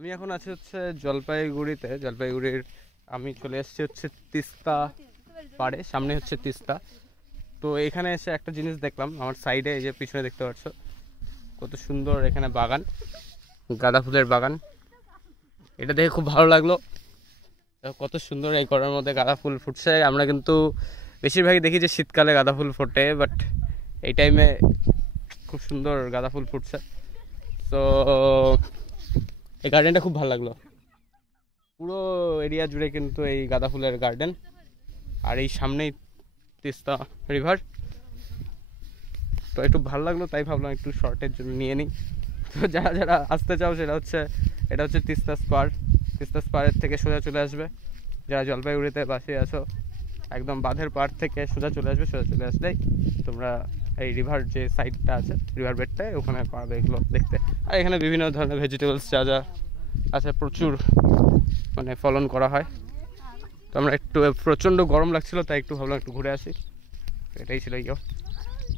আমি এখন আছি হচ্ছে জলপাইগুড়িতে। জলপাইগুড়ির আমি চলে এসেছি হচ্ছে তিস্তা পাড়ে, সামনে হচ্ছে তিস্তা। তো এখানে এসে একটা জিনিস দেখলাম, আমার সাইডে এই যে পিছনে দেখতে পাচ্ছ কত সুন্দর এখানে বাগান, গাঁদা ফুলের বাগান। এটা দেখে খুব ভালো লাগলো, কত সুন্দর এই গরমের মধ্যে গাঁদা ফুল ফুটছে। আমরা কিন্তু বেশিরভাগই দেখি যে শীতকালে গাঁদা ফুল ফোটে, বাট এই টাইমে খুব সুন্দর গাঁদা ফুল ফুটছে। তো এই গার্ডেনটা খুব ভালো লাগলো, পুরো এরিয়া জুড়ে কিন্তু এই গাঁদা ফুলের গার্ডেন, আর এই সামনেই তিস্তা রিভার। তো একটু ভালো লাগলো, তাই ভাবলাম একটু শর্টের জন্য নিয়ে নিই। তো যারা যারা আসতে চাও এটা হচ্ছে তিস্তা স্পার। তিস্তা স্পারের থেকে সোজা চলে আসবে, যারা জলপাইগুড়িতে বাসে আছো একদম বাঁধের পাড় থেকে সোজা চলে আসবে। সোজা চলে আসলেই তোমরা এই রিভার যে সাইডটা আছে, রিভার বেডটায়, ওখানে পাবে এগুলো দেখতে। আর এখানে বিভিন্ন ধরনের ভেজিটেবলস যা যা আছে প্রচুর মানে ফলন করা হয়। তো আমরা একটু প্রচণ্ড গরম লাগছিল, তাই একটু ভাবলাম একটু ঘুরে আসি, এটাই ছিল ইয়ে।